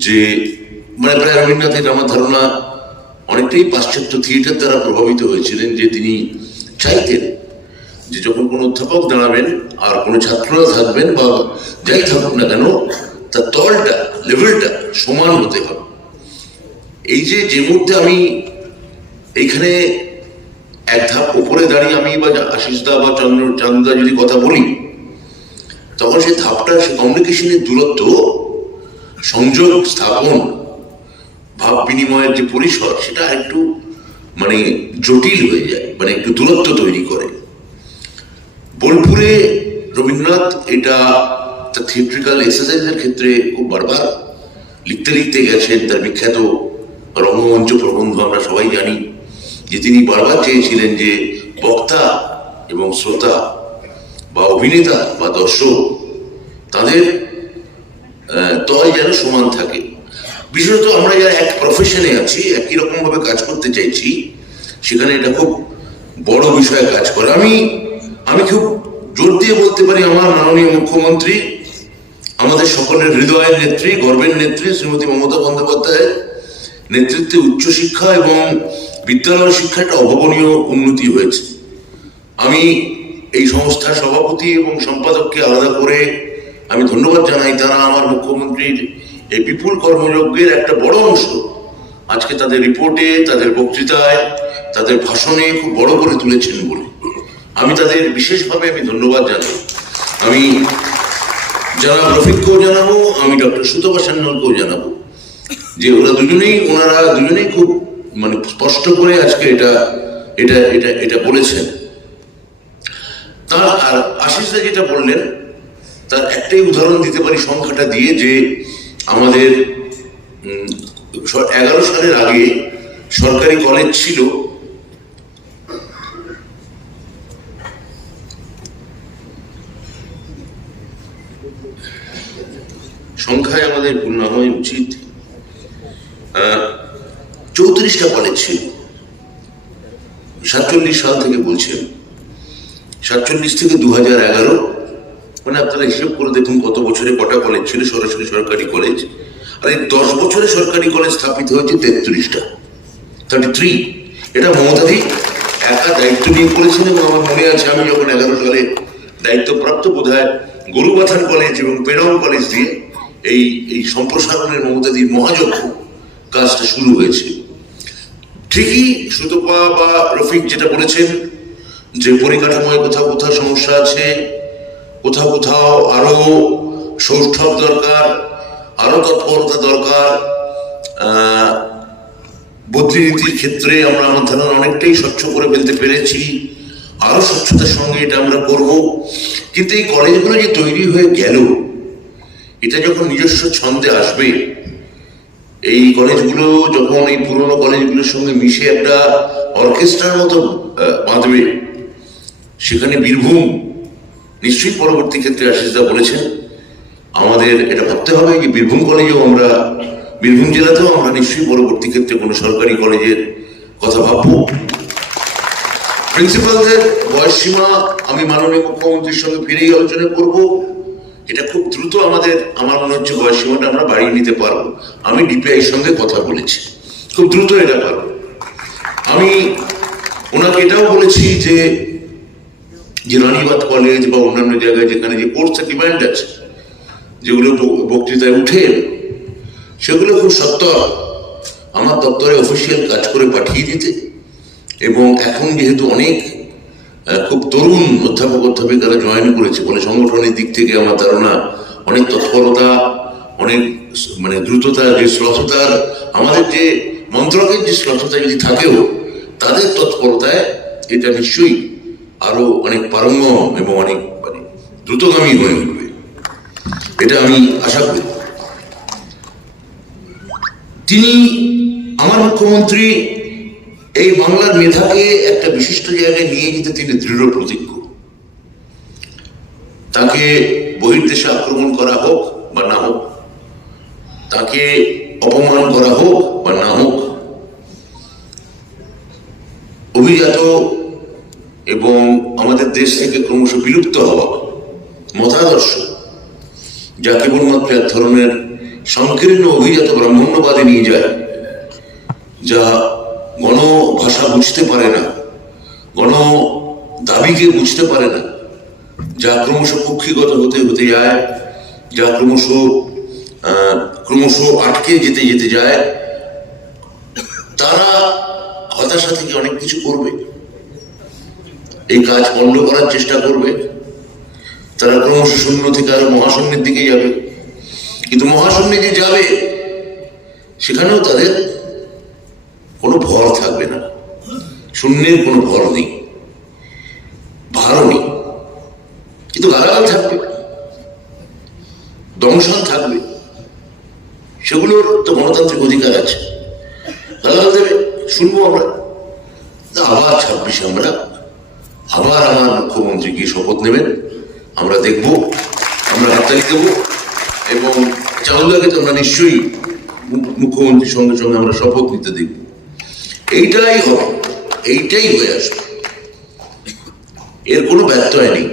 যে মানে প্রায় রবীন্দ্রনাথের আমার ধারণা অনেকটাই পাশ্চাত্য থিয়েটার দ্বারা প্রভাবিত হয়েছিলেন যে তিনি চাইতেন যে যখন কোনো অধ্যাপক দাঁড়াবেন আর কোনো ছাত্ররা থাকবেন বা যাই থাকুক না কেন, তার তলটা, লেভেলটা সমান হতে হবে। এই যে যে মুহূর্তে আমি এইখানে এক ধাপ উপরে দাঁড়িয়ে আমি বা আশিস দা বা চন্দ্র চান্দা যদি কথা বলি, তখন সেই ধাপটা, সে কমিউনিকেশনের দূরত্ব সংযোগ স্থাপন ভাব বিনিময়ের যে পরিসর, সেটা একটু মানে জটিল হয়ে যায় মানে একটু দূরত্ব তৈরি করে। বোলপুরে রবীন্দ্রনাথ এটা তার থিয়েট্রিক্যাল এক্সারসাইজের ক্ষেত্রে খুব বারবার লিখতে লিখতে গেছেন, তার বিখ্যাত রঙ্গমঞ্চ প্রবন্ধ আমরা সবাই জানি, যে তিনি বারবার চেয়েছিলেন যে বক্তা এবং শ্রোতা বা অভিনেতা বা দর্শক তাদের তয় যেন সমান থাকে। বিশেষত আমরা যারা এক প্রফেশনে আছি, একই রকম ভাবে কাজ করতে চাইছি, সেখানে এটা খুব বড় বিষয়ে কাজ করে। আমি আমি খুব জোর দিয়ে বলতে পারি আমার মাননীয় মুখ্যমন্ত্রী, আমাদের সকলের হৃদয়ের নেত্রী, গর্বের নেত্রী শ্রীমতী মমতা বন্দ্যোপাধ্যায়ের নেতৃত্বে উচ্চশিক্ষা এবং বিদ্যালয় শিক্ষা একটা অভাবনীয় উন্নতি হয়েছে। আমি এই সংস্থার সভাপতি এবং সম্পাদককে আলাদা করে আমি ধন্যবাদ জানাই তারা আমার মুখ্যমন্ত্রীর এই বিপুল কর্মযজ্ঞের একটা বড় অংশ। আজকে তাদের রিপোর্টে, তাদের বক্তৃতায়, তাদের ভাষণে খুব বড় করে তুলেছেন বলে। আমি তাদের বিশেষভাবে আমি ধন্যবাদ জানাই। আমি জানাব, রফিককেও জানাব, আমি ডক্টর সুতপা সান্যালকেও জানাব। যে ওরা দুজনেই, ওনারা দুজনেই খুব মানে স্পষ্ট করে আজকে এটা এটা এটা এটা বলেছেন। তার আর আশিসদা যেটা বললেন তার একটাই উদাহরণ দিতে পারি সংখ্যাটা দিয়ে যে আমাদের এগারো সালের আগে সরকারি কলেজ ছিল। সংখ্যায় আমাদের না হওয়াই উচিত। চৌত্রিশটা কলেজ ছিল। সাতচল্লিশ সাল থেকে বলছেন সাতচল্লিশ থেকে দু হাজার এগারো মানে আপনারা হিসেব করে দেখুন কত বছরে কটা কলেজ ছিল? সরাসরি সরকারি কলেজ আর এই দশ বছরে সরকারি কলেজ স্থাপিত হয়েছে তেত্রিশটা। থার্টি থ্রি এটা মমতাদি একা দায়িত্ব নিয়ে করেছেন এবং আমার মনে আছে, আমি যখন এগারো সালে দায়িত্বপ্রাপ্ত বোধ হয় গরুবাথান কলেজ এবং পেরম কলেজ দিয়ে এই এই সম্প্রসারণের মমতাদির মহাযজ্ঞ কাজটা শুরু হয়েছে। ঠিকই সুতপা বা রফিক যেটা বলেছেন যে পরিকাঠামোয় কোথাও কোথাও সমস্যা আছে কোথাও কোথাও আরও সৌষ্ঠব দরকার আরও তৎপরতা দরকার। আহ, বদ্রীনীতির ক্ষেত্রে আমরা আমার ধারণা অনেকটাই স্বচ্ছ করে ফেলতে পেরেছি। আরও স্বচ্ছতার সঙ্গে এটা আমরা করব। কিন্তু এই কলেজগুলো যে তৈরি হয়ে গেল এটা যখন নিজস্ব ছন্দে আসবে এই কলেজগুলো যখন এই পুরনো কলেজগুলোর সঙ্গে মিশে একটা অর্কেস্ট্রার মতো বাঁধবে সেখানে বীরভূম নিশ্চয়ই পরবর্তী ক্ষেত্রে আশিসদা বলেছেন, আমাদের এটা ভাবতে হবে যে বীরভূম কলেজেও আমরা, বীরভূম জেলাতেও আমরা নিশ্চয়ই পরবর্তী ক্ষেত্রে কোনো সরকারি কলেজের কথা ভাববো। প্রিন্সিপালদের বয়স সীমা আমি মাননীয় মুখ্যমন্ত্রীর সঙ্গে ফিরেই আলোচনা করব। এটা খুব দ্রুত আমাদের, আমার মনে হচ্ছে বয়স সীমাটা আমরা বাড়িয়ে নিতে পারব। আমি ডিপিআই সঙ্গে কথা বলেছি। খুব দ্রুত এটা পারব। আমি ওনাকে এটাও বলেছি যে যে রানীবাদ কলেজ বা অন্যান্য জায়গায় যেখানে যে কোর্সের ডিমান্ড আছে, যেগুলো বক্তৃতায় উঠে সেগুলো খুব সত্তর আমার দপ্তরে অফিসিয়াল কাজ করে পাঠিয়ে দিতে এবং এখন যেহেতু অনেক খুব তরুণ অধ্যাপক অধ্যাপিকারা জয়েন করেছে বলে সংগঠনের দিক থেকে আমার ধারণা অনেক তৎপরতা, অনেক মানে দ্রুততা যে শ্লথতার, আমাদের যে মন্ত্রকের যে শ্লথতা যদি থাকেও, তাদের তৎপরতায় এটা নিশ্চয়ই আরও অনেক পারঙ্গম এবং অনেক মানে দ্রুতগামী হয়ে উঠবে। এটা আমি আশা করি। তিনি আমার মুখ্যমন্ত্রী এই বাংলার মেধাকে একটা বিশিষ্ট জায়গায় নিয়ে যেতে তিনি দৃঢ় প্রতিজ্ঞ। তাকে বহির্দেশে আক্রমণ করা হোক বা না হোক, তাকে অপমান করা হোক বা না হোক, অভিজাত এবং আমাদের দেশ থেকে ক্রমশ বিলুপ্ত হওয়া মতাদর্শ, যা কেবলমাত্র এক ধরনের সংকীর্ণ অভিজাত ব্রাহ্মণ্যবাদে নিয়ে যায়, যা গণ ভাষা বুঝতে পারে না গণ দাবিকে বুঝতে পারে না, যা ক্রমশ কক্ষিগত হতে হতে যায়, যা ক্রমশ ক্রমশ আটকে যেতে যেতে যায়। তারা হতাশা থেকে অনেক কিছু করবে। এই কাজ বন্ধ করার চেষ্টা করবে, তারা ক্রমশ শূন্য থেকে আরও মহাশূন্যের দিকে যাবে। কিন্তু মহাশূন্যে যে যাবে, সেখানেও তাদের কোনো ভর থাকবে না। শূন্যের কোনো ভর নেই, ভারও নেই। কিন্তু গালাগাল থাকবে, দংশন থাকবে, সেগুলোর তো গণতান্ত্রিক অধিকার আছে। গালাগাল দেবে, শুনব আমরা। আবার ছাব্বিশে আমরা আবার আমার মুখ্যমন্ত্রী গিয়ে শপথ নেবেন। আমরা দেখব, আমরা হাততালি দেব এবং চাউলাকে তো আমরা নিশ্চয়ই মুখ্যমন্ত্রীর সঙ্গে সঙ্গে আমরা শপথ নিতে দেখব। এইটাই হবে এইটাই হয়ে আসবে। এর কোনো ব্যত্যয় নেই।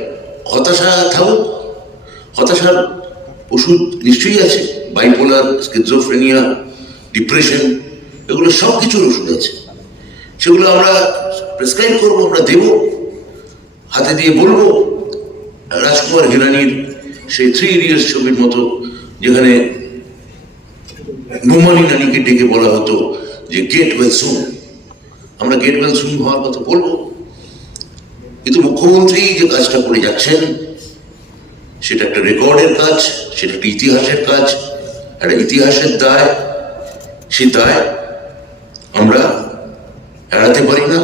হতাশা থাকুক, হতাশার ওষুধ নিশ্চয়ই আছে। বাইপোলার স্কিজোফ্রেনিয়া ডিপ্রেশন এগুলো সব কিছুর ওষুধ আছে। সেগুলো আমরা প্রেসক্রাইব করব, আমরা দেব। হাতে দিয়ে বলব, রাজকুমার হিরানির সেই থ্রি ইডিয়টস ছবির মতো, যেখানে নোমানি নানিকে ডেকে বলা হতো যে গেট ওয়েল সুন আমরা গেট ওয়েল সুন হওয়ার কথা বলব। কিন্তু মুখ্যমন্ত্রী যে কাজটা করে যাচ্ছেন, সেটা একটা রেকর্ডের কাজ, সেটা একটা ইতিহাসের কাজ, একটা ইতিহাসের দায়। সে দায় আমরা এড়াতে পারি না।